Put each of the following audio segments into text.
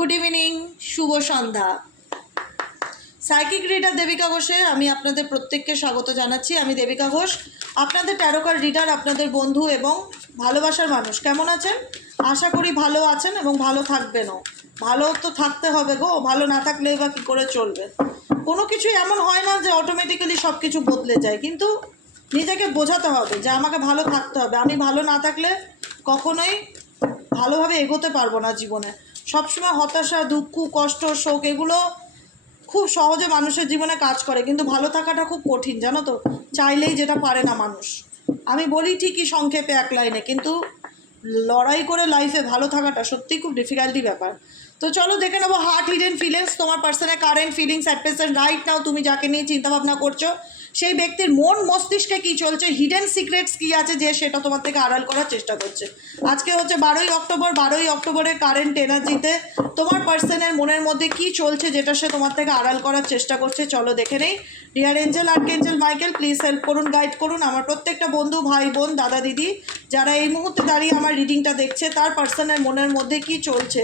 Good evening, শুভ সন্ধ্যা। Psychic reader Devika ঘোষে আমি আপনাদের প্রত্যেককে স্বাগত জানাচ্ছি। আমি দেবিকা ঘোষ, আপনাদের ট্যারোকার রিডার, আপনাদের বন্ধু এবং ভালোবাসার মানুষ। কেমন আছেন? আশা করি ভালো আছেন এবং ভালো থাকবেনও। ভালো তো থাকতে হবে গো, ভালো না থাকলেই বা কী করে চলবে? কোনো কিছুই এমন হয় না যে অটোমেটিক্যালি সব কিছু বদলে যায়, কিন্তু নিজেকে বোঝাতে হবে যে আমাকে ভালো থাকতে হবে। আমি ভালো না থাকলে কখনোই ভালোভাবে এগোতে পারবো না জীবনে। সবসময় হতাশা, দুঃখ, কষ্ট, শোক এগুলো খুব সহজে মানুষের জীবনে কাজ করে, কিন্তু ভালো থাকাটা খুব কঠিন, জানো তো। চাইলেই যেটা পারে না মানুষ। আমি বলি ঠিকই সংক্ষেপে এক লাইনে, কিন্তু লড়াই করে লাইফে ভালো থাকাটা সত্যিই খুব ডিফিকাল্টি ব্যাপার। তো চলো দেখে নেবো হার্ট হিডেন ফিলিংস, তোমার পার্সনের current feelings at present right now. তুমি যাকে নিয়ে চিন্তাভাবনা করছো সেই ব্যক্তির মন মস্তিষ্কে কী চলছে, হিডেন সিক্রেটস কী আছে যে সেটা তোমার থেকে আড়াল করার চেষ্টা করছে। আজকে হচ্ছে 12ই অক্টোবর। 12ই অক্টোবরের কারেন্ট এনার্জিতে তোমার পার্সনের মনের মধ্যে কী চলছে যেটা সে তোমার থেকে আড়াল করার চেষ্টা করছে, চলো দেখে নেই। Dear angel, archangel Michael, please help করুন, গাইড করুন আমার প্রত্যেকটা বন্ধু, ভাই বোন, দাদা দিদি যারা এই মুহূর্তে দাঁড়িয়ে আমার রিডিংটা দেখছে, তার পার্সনের মনের মধ্যে কী চলছে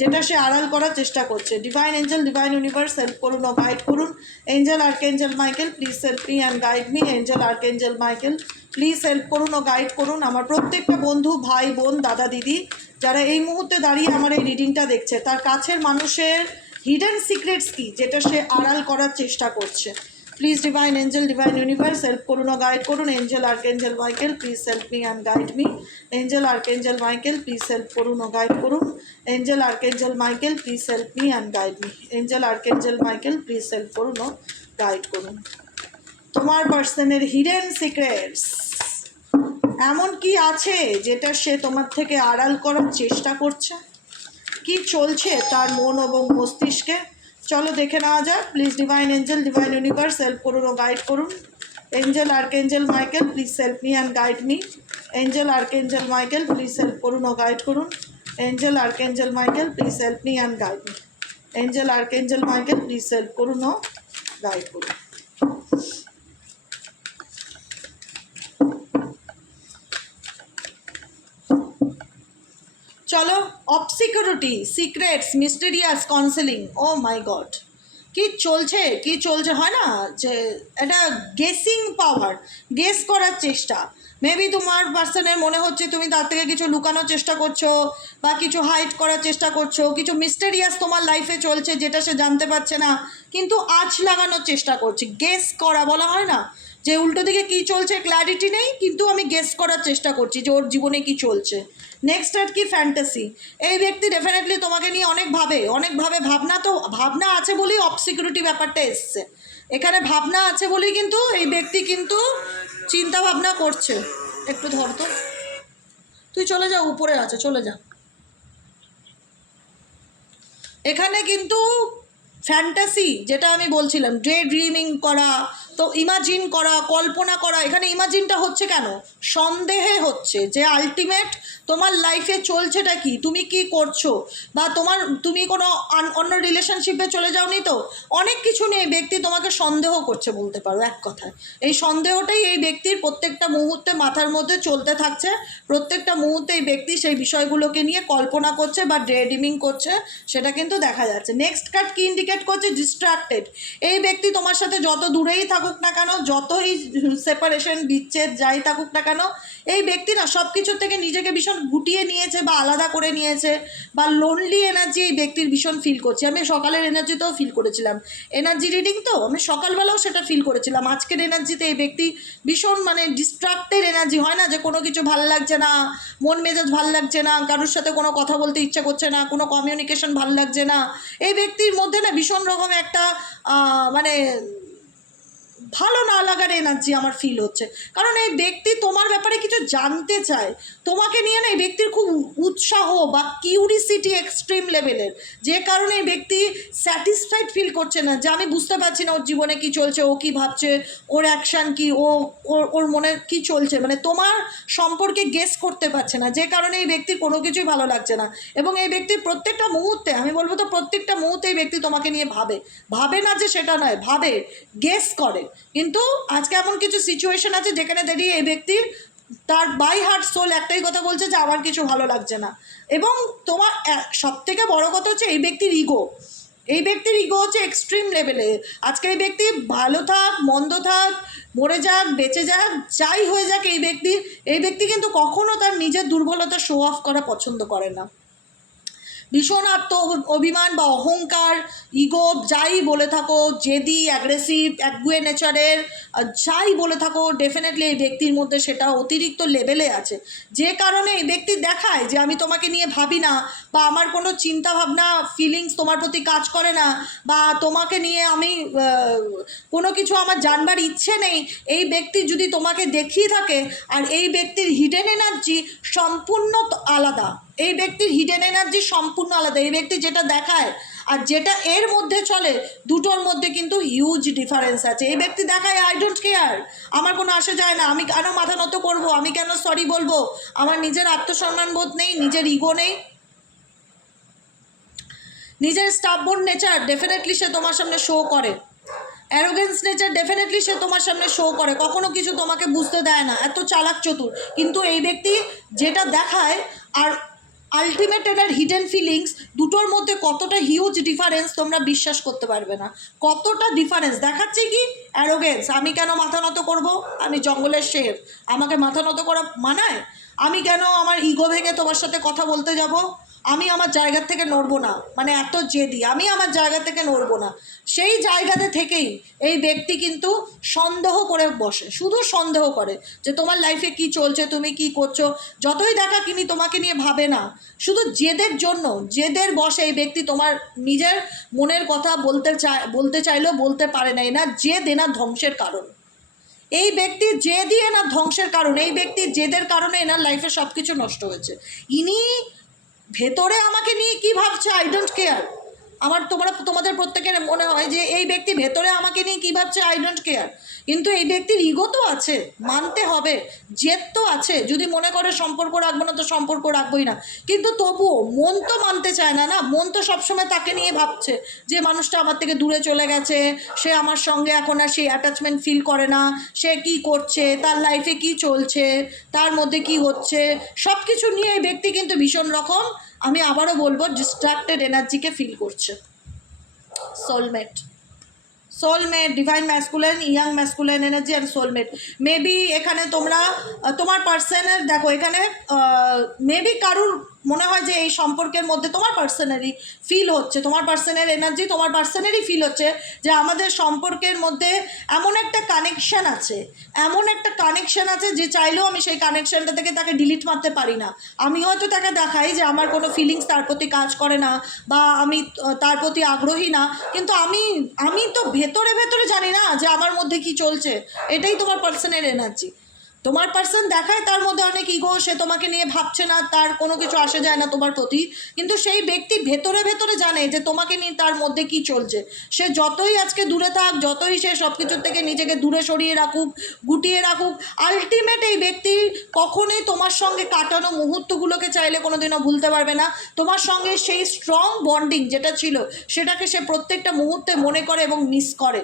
যেটা সে আড়াল করার চেষ্টা করছে। Divine angel, divine universe, help করুন ও গাইড করুন। Angel, archangel Michael, please help me and guide me. Angel, archangel Michael, please help করুন ও গাইড করুন আমার প্রত্যেকটা বন্ধু, ভাই বোন, দাদা দিদি যারা এই মুহূর্তে দাঁড়িয়ে আমার এই রিডিংটা দেখছে, তার কাছের মানুষের হিডেন সিক্রেটস কী যেটা সে আড়াল করার চেষ্টা করছে। Please divine angel, divine universe, help করুন ও গাইড করুন। Angel, archangel Michael, please help me and guide me. Angel, archangel Michael, please help করুন ও গাইড করুন। Angel, archangel Michael, please help me and guide me. Angel, archangel Michael, please help করুন ও guide করুন। তোমার পার্সনের hidden secrets এমন কি আছে যেটা সে তোমার থেকে আড়াল করার চেষ্টা করছে? কি চলছে তার মন এবং মস্তিষ্কে? চলো দেখে নেওয়া যাক। Please divine angel, divine universe, help করুন ও গাইড করুন। Angel, archangel Michael, please help me and guide me. Angel, archangel Michael, please help করুন ও গাইড করুন। Angel, archangel Michael, please help me and guide me. Angel, archangel Michael, please help করুন ও guide করুন। চলো, obscurity, secrets, mysterious, counselling. Oh my god, কি চলছে কি চলছে হয় না যে এটা গেসিং পাওয়ার, গেস করার চেষ্টা। মেবি তোমার পার্সনের মনে হচ্ছে তুমি তার থেকে কিছু লুকানোর চেষ্টা করছো বা কিছু হাইড করার চেষ্টা করছো, কিছু মিস্টেরিয়াস তোমার লাইফে চলছে যেটা সে জানতে পারছে না, কিন্তু আঁচ লাগানোর চেষ্টা করছে। গেস করা বলা হয় না যে উল্টো দিকে কী চলছে ক্ল্যারিটি নেই, কিন্তু আমি গেস করার চেষ্টা করছি যে ওর জীবনে কী চলছে। নেক্সট আর কি, ফ্যান্টাসি। এই ব্যক্তি ডেফিনেটলি তোমাকে নিয়ে অনেক ভাবে। ভাবনা তো ভাবনা আছে বলেই অবসিকিউরিটি ব্যাপারটা এসছে এখানে। ভাবনা আছে বলেই কিন্তু এই ব্যক্তি কিন্তু চিন্তা ভাবনা করছে। একটু ধর তো, তুই চলে যা, উপরে আছে, চলে যা। এখানে কিন্তু ফ্যান্টাসি, যেটা আমি বলছিলাম, ডে ড্রিমিং করা, তো ইমাজিন করা, কল্পনা করা। এখানে ইমাজিনটা হচ্ছে কেন? সন্দেহে হচ্ছে যে আলটিমেট তোমার লাইফে চলছেটা কি, তুমি কি করছো, বা তুমি কোনো অন্য রিলেশনশিপে চলে যাওনি তো, অনেক কিছু নিয়ে ব্যক্তি তোমাকে সন্দেহ করছে বলতে পারো এক কথায়। এই সন্দেহটাই এই ব্যক্তির প্রত্যেকটা মুহূর্তে মাথার মধ্যে চলতে থাকছে। প্রত্যেকটা মুহূর্তে এই ব্যক্তি সেই বিষয়গুলোকে নিয়ে কল্পনা করছে বা ডে ড্রিমিং করছে, সেটা কিন্তু দেখা যাচ্ছে। নেক্সট কার্ড কি ইন্ডিকেট করছে? ডিস্ট্রাক্টেড। এই ব্যক্তি তোমার সাথে যত দূরেই থাকুক না কেন, যতই সেপারেশন, বিচ্ছেদ যাই থাকুক না কেন, এই ব্যক্তি না সব কিছুর থেকে নিজেকে ভীষণ গুটিয়ে নিয়েছে বা আলাদা করে নিয়েছে, বা লোনলি এনার্জি এই ব্যক্তির ভীষণ ফিল করছে। আমি সকালের এনার্জিতেও ফিল করেছিলাম, এনার্জি রিডিং তো আমি সকালবেলাও সেটা ফিল করেছিলাম। আজকের এনার্জিতে এই ব্যক্তি ভীষণ ডিস্ট্রাক্টেড এনার্জি, হয় না যে কোনো কিছু ভালো লাগছে না, মন মেজাজ ভাল লাগছে না, কারোর সাথে কোনো কথা বলতে ইচ্ছা করছে না, কোনো কমিউনিকেশন ভাল লাগছে না। এই ব্যক্তির মধ্যে না ভীষণ রকম একটা ভালো না লাগার এনার্জি আমার ফিল হচ্ছে। কারণ এই ব্যক্তি তোমার ব্যাপারে কিছু জানতে চায়, তোমাকে নিয়ে না এই ব্যক্তির খুব উৎসাহ বা কিউরিসিটি এক্সট্রিম লেভেলের, যে কারণে এই ব্যক্তি স্যাটিসফাইড ফিল করছে না যে আমি বুঝতে পারছি না ওর জীবনে কী চলছে, ও কী ভাবছে, ওর অ্যাকশান কী, ওর মনে কী চলছে, তোমার সম্পর্কে গেস করতে পারছে না, যে কারণে এই ব্যক্তির কোনো কিছুই ভালো লাগছে না। এবং এই ব্যক্তির প্রত্যেকটা মুহূর্তে, আমি বলবো তো প্রত্যেকটা মুহূর্তে এই ব্যক্তি তোমাকে নিয়ে ভাবে না যে সেটা নয়, ভাবে, গেস করে। কিন্তু আজকে এমন কিছু সিচুয়েশন আছে যেখানে দাঁড়িয়ে এই ব্যক্তির তার বাই হার্ট সোল একটাই কথা বলছে যে আমার কিছু ভালো লাগছে না। এবং তোমার সব থেকে বড় কথা হচ্ছে এই ব্যক্তির ইগো। এই ব্যক্তির ইগো হচ্ছে এক্সট্রিম লেভেলে। আজকে এই ব্যক্তি ভালো থাক, মন্দ থাক, মরে যাক, বেঁচে যাক, যাই হয়ে যাক, এই ব্যক্তি কিন্তু কখনো তার নিজের দুর্বলতা শো অফ করা পছন্দ করে না। ভীষণ অভিমান বা অহংকার, ইগো, যাই বলে থাকো, জেদি, অ্যাগ্রেসিভ, একগুয়ে নেচারের, যাই বলে থাকো, ডেফিনেটলি এই ব্যক্তির মধ্যে সেটা অতিরিক্ত লেভেলে আছে। যে কারণে এই ব্যক্তি দেখায় যে আমি তোমাকে নিয়ে ভাবি না, বা আমার কোনো চিন্তা ভাবনা, ফিলিংস তোমার প্রতি কাজ করে না, বা তোমাকে নিয়ে আমি কোনো কিছু আমার জানবার ইচ্ছে নেই। এই ব্যক্তি যদি তোমাকে দেখিয়ে থাকে, আর এই ব্যক্তির হিডেন এনার্জি সম্পূর্ণ আলাদা। এই ব্যক্তির হিডেন এনার্জি সম্পূর্ণ আলাদা। এই ব্যক্তি যেটা দেখায় আর যেটা এর মধ্যে চলে, দুটোর মধ্যে কিন্তু হিউজ ডিফারেন্স আছে। এই ব্যক্তি দেখায় আই ডোন্ট কেয়ার, আমার কোনো আসে যায় না, আমি কেন মাথা নত করবো, আমি কেন সরি বলবো, আমার নিজের আত্মসম্মান বোধ নেই, নিজের ইগো নেই, নিজের স্টাববোর্ন নেচার ডেফিনেটলি সে তোমার সামনে শো করে, অ্যারোগেন্স নেচার ডেফিনেটলি সে তোমার সামনে শো করে, কখনো কিছু তোমাকে বুঝতে দেয় না, এত চালাক চতুর। কিন্তু এই ব্যক্তি যেটা দেখায় আর আলটিমেট এর হিডেন ফিলিংস, দুটোর মধ্যে কতটা হিউজ ডিফারেন্স তোমরা বিশ্বাস করতে পারবে না। কতটা ডিফারেন্স দেখাচ্ছে কি অ্যারোগেন্স, আমি কেন মাথা নত করব, আমি জঙ্গলের শের, আমাকে মাথা নত করা মানায়, আমি কেন আমার ইগো ভেঙে তোমার সাথে কথা বলতে যাব, আমি আমার জায়গা থেকে নড়বো না, মানে এত জেদি, আমি আমার জায়গা থেকে নড়বো না। সেই জায়গাতে থেকেই এই ব্যক্তি কিন্তু সন্দেহ করে বসে, শুধু সন্দেহ করে যে তোমার লাইফে কি চলছে, তুমি কি করছো। যতই দেখা কিনি তোমাকে নিয়ে ভাবে না, শুধু জেদের জন্য, জেদের বসে এই ব্যক্তি তোমার নিজের মনের কথা বলতে চাইলেও বলতে পারে না। না জেদ এনার ধ্বংসের কারণ, এই ব্যক্তি জেদই এনার ধ্বংসের কারণ। এই ব্যক্তির জেদের কারণে এনার লাইফে সব কিছু নষ্ট হয়েছে। ইনি ভেতরে আমাকে নিয়ে কি ভাবছে আই ডোন্ট কেয়ার। তোমাদের প্রত্যেকের মনে হয় যে এই ব্যক্তি ভেতরে আমাকে নিয়ে কী ভাবছে আই ডোন্ট কেয়ার, কিন্তু এই ব্যক্তির ইগো তো আছে, মানতে হবে, জেদ তো আছে। যদি মনে করে সম্পর্ক রাখবো না তো সম্পর্ক রাখবোই না, কিন্তু তবুও মন তো মানতে চায় না। না, মন তো সবসময় তাকে নিয়ে ভাবছে যে মানুষটা আমার থেকে দূরে চলে গেছে, সে আমার সঙ্গে এখন আর সেই অ্যাটাচমেন্ট ফিল করে না, সে কি করছে, তার লাইফে কি চলছে, তার মধ্যে কি হচ্ছে, সব কিছু নিয়ে এই ব্যক্তি কিন্তু ভীষণ রকম, আমি আবারও বলবো, ডিস্ট্রাক্টেড এনার্জিকে ফিল করছে। Soulmate, divine masculine, young masculine energy and soulmate. Maybe এখানে তোমরা তোমার পার্সনের দেখো, এখানে মেবি কারুর মনে হয় যে এই সম্পর্কের মধ্যে তোমার পার্সোনালি ফিল হচ্ছে, তোমার পার্সনের এনার্জি তোমার পার্সনেরই ফিল হচ্ছে যে আমাদের সম্পর্কের মধ্যে এমন একটা কানেকশান আছে, এমন একটা কানেকশান আছে যে চাইলেও আমি সেই কানেকশানটা থেকে তাকে ডিলিট মারতে পারি না। আমি হয়তো তাকে দেখাই যে আমার কোনো ফিলিংস তার প্রতি কাজ করে না, বা আমি তার প্রতি আগ্রহী না, কিন্তু আমি তো ভেতরে ভেতরে জানি না যে আমার মধ্যে কি চলছে। এটাই তোমার পার্সনের এনার্জি। তোমার পার্সন দেখায় তার মধ্যে অনেক ইগো, সে তোমাকে নিয়ে ভাবছে না, তার কোনো কিছু আসে যায় না তোমার প্রতি, কিন্তু সেই ব্যক্তি ভেতরে ভেতরে জানে যে তোমাকে নিয়ে তার মধ্যে কি চলছে। সে যতই আজকে দূরে থাক, যতই সে সব কিছুর থেকে নিজেকে দূরে সরিয়ে রাখুক, গুটিয়ে রাখুক, আলটিমেট এই ব্যক্তি কখনোই তোমার সঙ্গে কাটানো মুহূর্তগুলোকে চাইলে কোনোদিনও ভুলতে পারবে না। তোমার সঙ্গে সেই স্ট্রং বন্ডিং যেটা ছিল সেটাকে সে প্রত্যেকটা মুহূর্তে মনে করে এবং মিস করে।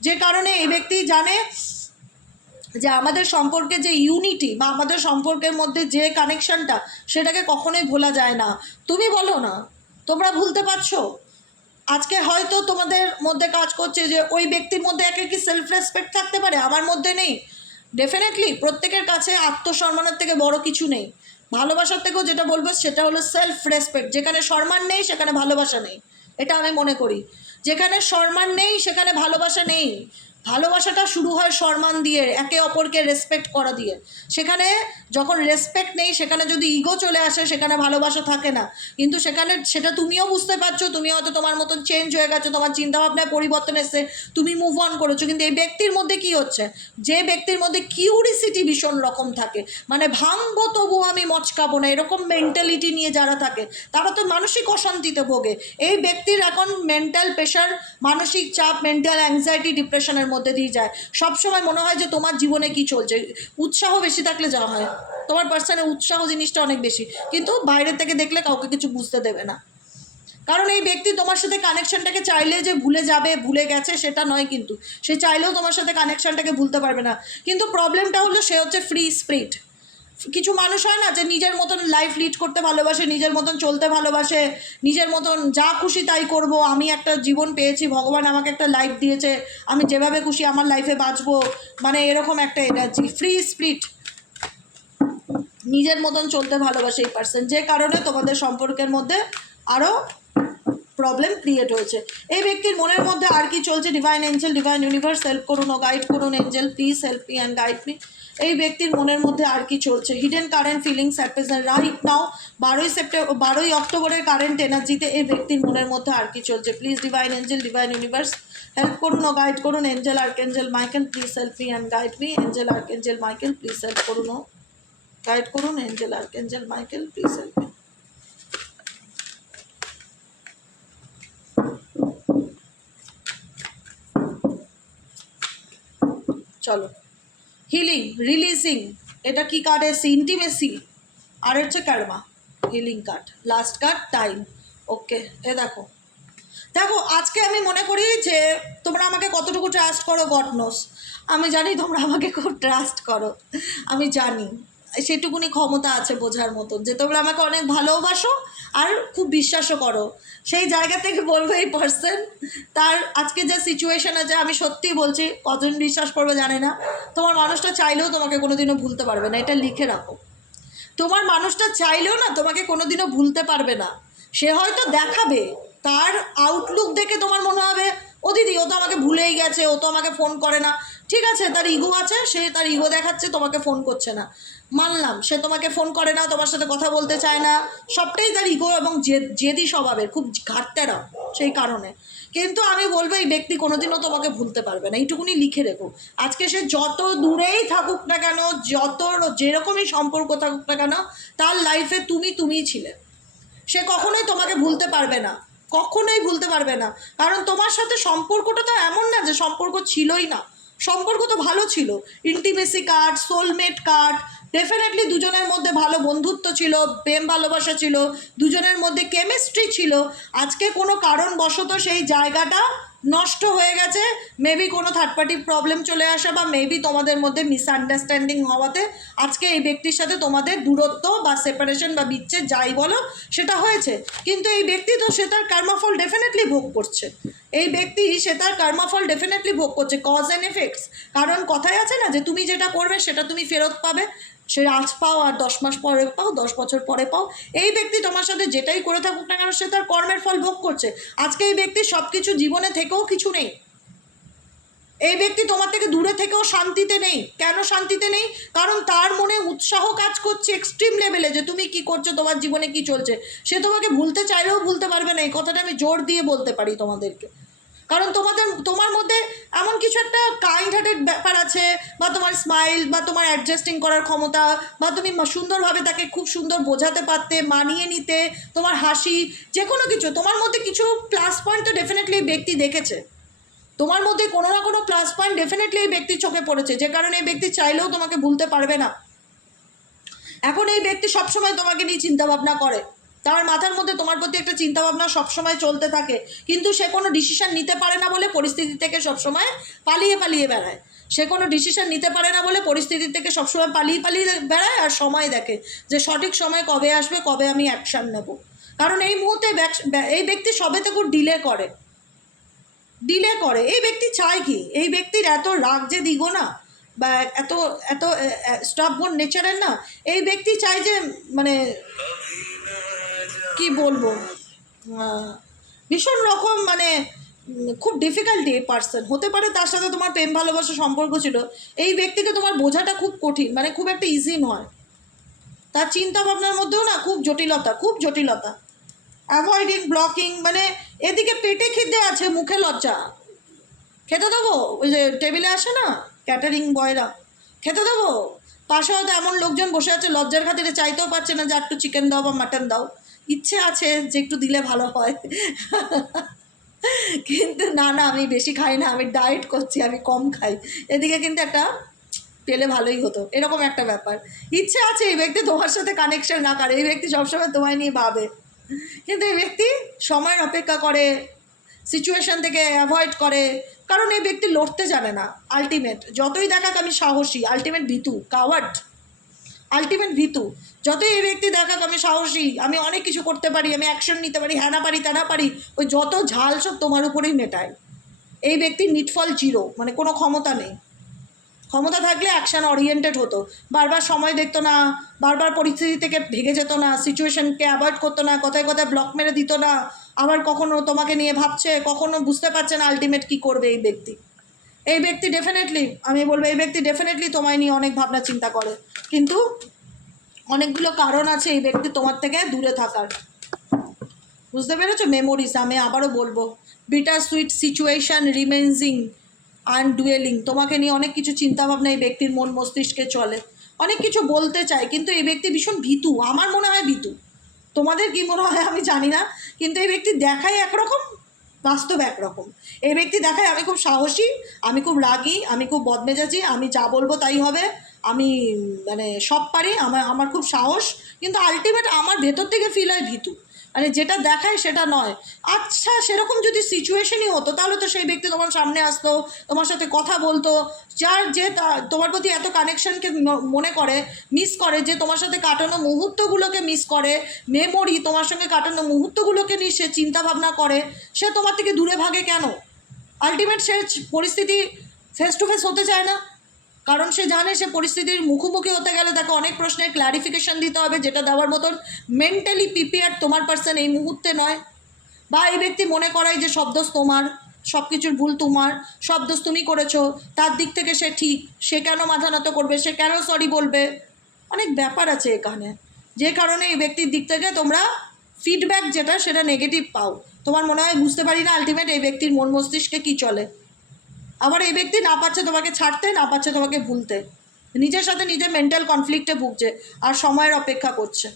যে কারণে এই ব্যক্তি জানে যে আমাদের সম্পর্কে যে ইউনিটি বা আমাদের সম্পর্কের মধ্যে যে কানেকশনটা, সেটাকে কখনোই ভোলা যায় না। তুমি বলো না, তোমরা ভুলতে পারছো? আজকে হয়তো তোমাদের মধ্যে কাজ করছে যে ওই ব্যক্তির মধ্যে একে কি সেলফ রেসপেক্ট থাকতে পারে, আমার মধ্যে নেই। ডেফিনেটলি প্রত্যেকের কাছে আত্মসম্মানের থেকে বড় কিছু নেই। ভালোবাসার থেকেও যেটা বলবো সেটা হলো সেলফ রেসপেক্ট। যেখানে সম্মান নেই সেখানে ভালোবাসা নেই, এটা আমি মনে করি। যেখানে সম্মান নেই সেখানে ভালোবাসা নেই। ভালোবাসাটা শুরু হয় সম্মান দিয়ে, একে অপরকে রেসপেক্ট করা দিয়ে। সেখানে যখন রেসপেক্ট নেই, সেখানে যদি ইগো চলে আসে, সেখানে ভালোবাসা থাকে না। কিন্তু সেখানে সেটা তুমিও বুঝতে পারছো, তুমি হয়তো তোমার মতন চেঞ্জ হয়ে গেছো, তোমার চিন্তাভাবনায় পরিবর্তন এসে তুমি মুভ অন করেছো। কিন্তু এই ব্যক্তির মধ্যে কি হচ্ছে, যে ব্যক্তির মধ্যে কিউরিসিটি ভীষণ রকম থাকে, মানে ভাঙবো তবু আমি মচকাবো না, এরকম মেন্টালিটি নিয়ে যারা থাকে তারা তো মানসিক অশান্তিতে ভোগে। এই ব্যক্তির এখন মেন্টাল প্রেশার, মানসিক চাপ, মেন্টাল অ্যাংজাইটি, ডিপ্রেশনের মধ্যে দিয়ে যায়। সবসময় মনে হয় যে তোমার জীবনে কি চলছে। উৎসাহ বেশি থাকলে যা হয়, তোমার পার্সনের উৎসাহ জিনিসটা অনেক বেশি, কিন্তু বাইরে থেকে দেখলে কাউকে কিছু বুঝতে দেবে না। কারণ এই ব্যক্তি তোমার সাথে কানেকশনটাকে চাইলে যে ভুলে যাবে, ভুলে গেছে সেটা নয়, কিন্তু সে চাইলেও তোমার সাথে কানেকশনটাকে ভুলতে পারবে না। কিন্তু প্রবলেমটা হলো সে হচ্ছে ফ্রি স্পিরিট। কিছু মানুষ হয় না যে নিজের মতন লাইফ লিড করতে ভালোবাসে, নিজের মতন চলতে ভালোবাসে, নিজের মতন যা খুশি তাই করব, আমি একটা জীবন পেয়েছি, ভগবান আমাকে একটা লাইফ দিয়েছে, আমি যেভাবে খুশি আমার লাইফে বাঁচবো, মানে এরকম একটা এনার্জি, ফ্রি স্পিরিট, নিজের মতন চলতে ভালোবাসে এই পার্সন, যে কারণে তোমাদের সম্পর্কের মধ্যে আরও প্রবলেম ক্রিয়েট হয়েছে। এই ব্যক্তির মনের মধ্যে আর কি চলছে? Divine angel, divine universe help করুন ও গাইড করুন। Angel please help me and guide me. এই ব্যক্তির মনের মধ্যে আর কি চলছে? Hidden current feelings at present right now 12 অক্টোবরের কারেন্ট এনার্জিতে এই ব্যক্তির মনের মধ্যে আর কি চলছে? Please divine angel, divine universe help করুন ও গাইড করুন। Angel archangel Michael please help me and guide me. Angel archangel Michael please help করুন ও গাইড করুন। Angel archangel Michael please help me. চলো, হিলিং, রিলিজিং, এটা কি কার্ড এসে? ইন্টিমেসি, আর হচ্ছে কার্মা। Healing card, last card time. Okay, এ দেখো দেখো, আজকে আমি মনে করি যে তোমরা আমাকে কতটুকু ট্রাস্ট করো গড নোস। আমি জানি তোমরা আমাকে খুব ট্রাস্ট করো, আমি জানি সেটুকুনি ক্ষমতা আছে বোঝার মতন যে তোমরা আমাকে অনেক ভালোবাসো আর খুব বিশ্বাসও করো। সেই জায়গা থেকে বলবো এই পার্সন তার আজকে যে সিচুয়েশন আছে, আমি সত্যিই বলছি, কতজন বিশ্বাস করবে জানে না, তোমার মানুষটা চাইলেও তোমাকে কোনোদিনও ভুলতে পারবে না, এটা লিখে রাখো। তোমার মানুষটা চাইলেও না তোমাকে কোনোদিনও ভুলতে পারবে না। সে হয়তো দেখাবে, তার আউটলুক দেখে তোমার মনে হবে ও দিদি ও তো আমাকে ভুলেই গেছে, ও তো আমাকে ফোন করে না। ঠিক আছে, তার ইগো আছে, সে তার ইগো দেখাচ্ছে, তোমাকে ফোন করছে না, মানলাম। সে তোমাকে ফোন করে না, তোমার সাথে কথা বলতে চায় না, সবটাই তার ইগো এবং জেদি স্বভাবের, খুব ঘাটতেরা সেই কারণে। কিন্তু আমি বলবো এই ব্যক্তি কোনোদিনও তোমাকে ভুলতে পারবে না, এইটুকুনি লিখে রেখো। আজকে সে যত দূরেই থাকুক না কেন, যত যেরকমই সম্পর্ক থাকুক না কেন, তার লাইফে তুমিই ছিলে। সে কখনোই তোমাকে ভুলতে পারবে না, কখনোই ভুলতে পারবে না। কারণ তোমার সাথে সম্পর্কটা তো এমন না যে সম্পর্ক ছিলই না, সম্পর্ক তো ভালো ছিল। Intimacy card, soulmate card, definitely দুজনের মধ্যে ভালো বন্ধুত্ব ছিল, প্রেম ভালোবাসা ছিল, দুজনের মধ্যে কেমিস্ট্রি ছিল। আজকে কোনো কারণবশত সেই জায়গাটা নষ্ট হয়ে গেছে, মেবি কোনো থার্ড পার্টি প্রবলেম চলে আসা, বা মেবি তোমাদের মধ্যে মিসআন্ডারস্ট্যান্ডিং হওয়াতে আজকে এই ব্যক্তির সাথে তোমাদের দূরত্ব বা সেপারেশন বা বিচ্ছেদ যাই বলো সেটা হয়েছে। কিন্তু এই ব্যক্তি তো সে তার কর্মফল ডেফিনেটলি ভোগ করছে, এই ব্যক্তি সে তার কর্মফল ডেফিনেটলি ভোগ করছে, কজ অ্যান্ড এফেক্টস। কারণ কথায় আছে না যে তুমি যেটা করবে সেটা তুমি ফেরত পাবে, সে আজ পাও আর 10 মাস পরে পাও, 10 বছর পরে পাও। এই ব্যক্তি তোমার সাথে যেটাই করে থাকুক না কেন সে তার কর্মের ফল ভোগ করছে। আজকে এই ব্যক্তি সব কিছু জীবনে থেকেও কিছু নেই, এই ব্যক্তি তোমার থেকে দূরে থেকেও শান্তিতে নেই। কেন শান্তিতে নেই? কারণ তার মনে উৎসাহ কাজ করছে এক্সট্রিম লেভেলে যে তুমি কি করছো, তোমার জীবনে কি চলছে। সে তোমাকে ভুলতে চাইলেও ভুলতে পারবে না, এই কথাটা আমি জোর দিয়ে বলতে পারি তোমাদেরকে। কারণ তোমার মধ্যে এমন কিছু একটা কাইন্ড হার্টেড ব্যাপার আছে, বা তোমার স্মাইল, বা তোমার অ্যাডজাস্টিং করার ক্ষমতা, বা তুমি সুন্দরভাবে তাকে খুব সুন্দর বোঝাতে পারতে, মানিয়ে নিতে, তোমার হাসি, যে কোনো কিছু তোমার মধ্যে কিছু প্লাস পয়েন্ট তো ডেফিনেটলি এই ব্যক্তি দেখেছে। তোমার মধ্যে কোনো না কোনো প্লাস পয়েন্ট ডেফিনেটলি এই ব্যক্তির চোখে পড়েছে, যে কারণে এই ব্যক্তি চাইলেও তোমাকে ভুলতে পারবে না। এখন এই ব্যক্তি সবসময় তোমাকে নিয়ে চিন্তাভাবনা করে, তার মাথার মধ্যে তোমার প্রতি একটা চিন্তাভাবনা সবসময় চলতে থাকে, কিন্তু সে কোনো ডিসিশন নিতে পারে না বলে পরিস্থিতি থেকে সবসময় পালিয়ে বেড়ায়। সে কোনো ডিসিশন নিতে পারে না বলে পরিস্থিতি থেকে সবসময় পালিয়ে বেড়ায়, আর সময় দেখে যে সঠিক সময় কবে আসবে, কবে আমি অ্যাকশান নেব। কারণ এই মুহূর্তে এই ব্যক্তি সবে থেকে ডিলে করে। এই ব্যক্তি চায় কি? এই ব্যক্তির এত রাগ যে দিগো না, বা এত এত স্টপবোন নেচারের না, এই ব্যক্তি চায় যে মানে কি বলবো, ভীষণ রকম মানে খুব ডিফিকাল্টি এই পার্সন হতে পারে। তার সাথে তোমার প্রেম ভালোবাসা সম্পর্ক ছিল, এই ব্যক্তিকে তোমার বোঝাটা খুব কঠিন, মানে খুব একটা ইজি নয়। তার চিন্তা ভাবনার মধ্যেও না খুব জটিলতা। অ্যাভয়েডিং, ব্লকিং, মানে এদিকে পেটে খিদে আছে, মুখে লজ্জা। খেতে দেবো, ওই যে টেবিলে আসে না ক্যাটারিং বয়রা, খেতে দেবো, পাশে হয়তো এমন লোকজন বসে আছে লজ্জার খাতিরে চাইতেও পারছে না যে একটু চিকেন দাও বা মাটন দাও, ইচ্ছে আছে যে একটু দিলে ভালো হয় কিন্তু না আমি বেশি খাই না, আমি ডায়েট করছি, আমি কম খাই, এদিকে কিন্তু একটা পেলে ভালোই হতো, এরকম একটা ব্যাপার। ইচ্ছে আছে এই ব্যক্তি তোমার সাথে কানেকশন রাখার, এই ব্যক্তি সবসময় তোমায় নিয়ে ভাবে, কিন্তু এই ব্যক্তি সময়ের অপেক্ষা করে, সিচুয়েশন থেকে অ্যাভয়েড করে। কারণ এই ব্যক্তি লড়তে জানে না। আলটিমেট যতই দেখাক আমি সাহসী, আলটিমেট ভীতু, কাওয়ার্ড। আলটিমেট ভীতু। যতই এই ব্যক্তি দেখাক আমি সাহসী, আমি অনেক কিছু করতে পারি, আমি অ্যাকশন নিতে পারি, হ্যাঁ না পারি তা না পারি, ওই যত ঝাল সব তোমার উপরেই মেটায়। এই ব্যক্তির নিটফল জিরো, মানে কোনো ক্ষমতা নেই। ক্ষমতা থাকলে অ্যাকশান ওরিয়েন্টেড হতো, বারবার সময় দেখতো না, বারবার পরিস্থিতি থেকে ভেগে যেত না, সিচুয়েশনকে অ্যাভয়েড করতো না, কথায় কথায় ব্লক মেরে দিত না, আবার কখনো তোমাকে নিয়ে ভাবছে, কখনো বুঝতে পারছে না আলটিমেট কী করবে এই ব্যক্তি। এই ব্যক্তি ডেফিনেটলি, আমি বলবো এই ব্যক্তি ডেফিনেটলি তোমায় নিয়ে অনেক ভাবনা চিন্তা করে, কিন্তু অনেকগুলো কারণ আছে এই ব্যক্তি তোমার থেকে দূরে থাকার। বুঝতে পেরেছো? মেমোরিজ, আমি আবারও বলবো, বিটার সুইট সিচুয়েশান রিমেন্সিং আনডুয়েলিং, তোমাকে নিয়ে অনেক কিছু চিন্তাভাবনা এই ব্যক্তির মন মস্তিষ্কে চলে, অনেক কিছু বলতে চায়, কিন্তু এই ব্যক্তি ভীষণ ভীতু, আমার মনে হয় ভীতু, তোমাদের কি মনে হয় আমি জানি না, কিন্তু এই ব্যক্তি দেখায় একরকম, বাস্তব একরকম। এই ব্যক্তি দেখায় আমি খুব সাহসী, আমি খুব রাগী, আমি খুব বদমেজাজি, আমি যা বলবো তাই হবে, আমি মানে সব পারি, আমার খুব সাহস, কিন্তু আলটিমেট আমার ভেতর থেকে ফিল হয় ভীতু, মানে যেটা দেখায় সেটা নয়। আচ্ছা, সেরকম যদি সিচুয়েশনই হতো তাহলে তো সেই ব্যক্তি তোমার সামনে আসতো, তোমার সাথে কথা বলতো, যার যে তোমার প্রতি এত কানেকশনকে মনে করে, মিস করে, যে তোমার সাথে কাটানো মুহূর্তগুলোকে মিস করে, মেমোরি, তোমার সঙ্গে কাটানো মুহূর্তগুলোকে নিয়ে সে চিন্তাভাবনা করে, সে তোমার থেকে দূরে ভাগে কেন? আলটিমেট সে পরিস্থিতি ফেস টু ফেস হতে চায় না, কারণ সে জানে সে পরিস্থিতির মুখোমুখি হতে গেলে তাকে অনেক প্রশ্নের ক্লারিফিকেশন দিতে হবে, যেটা দেওয়ার মতন মেন্টালি প্রিপেয়ার্ড তোমার পার্সন এই মুহূর্তে নয়। বা এই ব্যক্তি মনে করায় যে সব দোষ তোমার, সব কিছুর ভুল তোমার, সব দোষ তুমি করেছো, তার দিক থেকে সে ঠিক, সে কেন মাথা নত করবে, সে কেন সরি বলবে, অনেক ব্যাপার আছে এখানে, যে কারণে এই ব্যক্তির দিক থেকে তোমরা ফিডব্যাক যেটা সেটা নেগেটিভ পাও। তোমার মনে হয় বুঝতে পারি না আলটিমেট এই ব্যক্তির মন মস্তিষ্কে কী চলে। আবার এই ব্যক্তি না পাচ্ছে তোমাকে ছাড়তে, না পাচ্ছে তোমাকে ভুলতে, নিজের সাথে নিজের মেন্টাল কনফ্লিক্টে ভুগছে আর সময়ের অপেক্ষা করছে।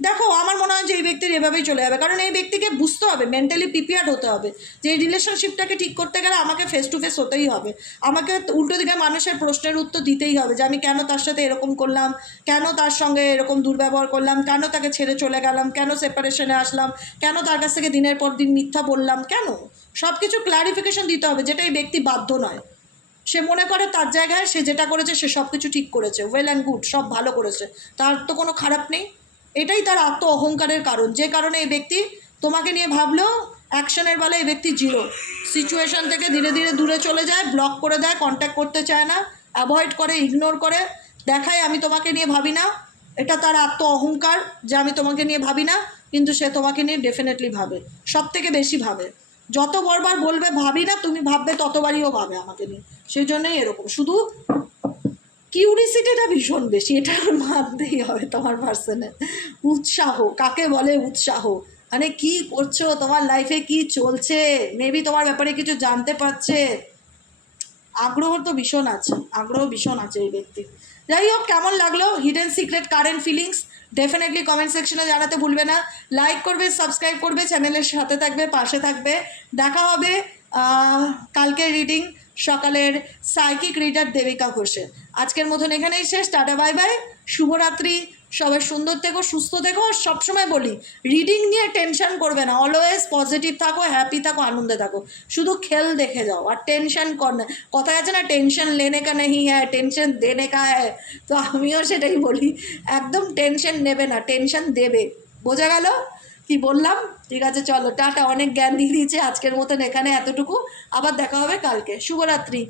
দেখো, আমার মনে হয় যে এই ব্যক্তির এভাবেই চলে যাবে, কারণ এই ব্যক্তিকে বুঝতে হবে, মেন্টালি প্রিপেয়ার্ড হতে হবে যে এই রিলেশনশিপটাকে ঠিক করতে গেলে আমাকে ফেস টু ফেস হতেই হবে, আমাকে উল্টো দিকে মানুষের প্রশ্নের উত্তর দিতেই হবে, যে আমি কেন তার সাথে এরকম করলাম, কেন তার সঙ্গে এরকম দুর্ব্যবহার করলাম, কেন তাকে ছেড়ে চলে গেলাম, কেন সেপারেশনে আসলাম, কেন তার কাছ থেকে দিনের পর দিন মিথ্যা বললাম, কেন, সব কিছু ক্লারিফিকেশন দিতে হবে, যেটা এই ব্যক্তি বাধ্য নয়। সে মনে করে তার জায়গায় সে যেটা করেছে সে সব কিছু ঠিক করেছে, ওয়েল অ্যান্ড গুড, সব ভালো করেছে, তার তো কোনো খারাপ নেই। এটাই তার আত্ম অহংকারের কারণ, যে কারণে এই ব্যক্তি তোমাকে নিয়ে ভাবলেও অ্যাকশনের বেলা এই ব্যক্তি জিরো, সিচুয়েশান থেকে ধীরে ধীরে দূরে চলে যায়, ব্লক করে দেয়, কন্ট্যাক্ট করতে চায় না, অ্যাভয়েড করে, ইগনোর করে, দেখায় আমি তোমাকে নিয়ে ভাবি না, এটা তার আত্ম অহংকার যে আমি তোমাকে নিয়ে ভাবি না, কিন্তু সে তোমাকে নিয়ে ডেফিনেটলি ভাবে, সব থেকে বেশি ভাবে, যত বারবার বলবে ভাবি না, তুমি ভাববে ততবারইও ভাবে আমাকে নিয়ে, সেই জন্যই এরকম, শুধু কিউরিসিটিটা ভীষণ বেশি, এটা মানতেই হবে তোমার পার্সনে। উৎসাহ কাকে বলে? উৎসাহ মানে কি করছো, তোমার লাইফে কি চলছে, মেবি তোমার ব্যাপারে কিছু জানতে পারছে, আগ্রহ তো ভীষণ আছে, আগ্রহ ভীষণ আছে এই ব্যক্তি। যাই হোক, কেমন লাগলো hidden secret current feelings definitely comment সেকশনে জানাতে ভুলবে না, লাইক করবে, সাবস্ক্রাইব করবে, চ্যানেলের সাথে থাকবে, পাশে থাকবে। দেখা হবে কালকের রিডিং সকালের সাইকিক রিডার দেবিকা ঘোষের। আজকের মতন এখানেই শেষ, টাটা বাই বাই, শুভরাত্রি, সবাই সুন্দর থেকো, সুস্থ থেকো। সবসময় বলি, রিডিং নিয়ে টেনশন করবে না, অলওয়েজ পজিটিভ থাকো, হ্যাপি থাকো, আনন্দে থাকো, শুধু খেল দেখে যাও, আর টেনশন কর না। কথা আছে না, টেনশন লেনে কা নেই হ্যায়, টেনশন দেনে কা হ্যায়, তো আমিও সেটাই বলি, একদম টেনশন নেবে না, টেনশন দেবে। বোঝা গেল কি বললাম? ঠিক আছে, চলো টাটা, অনেক জ্ঞান দিয়ে দিয়েছে আজকের মতন এখানে এতটুকু, আবার দেখা হবে কালকে, শুভরাত্রি।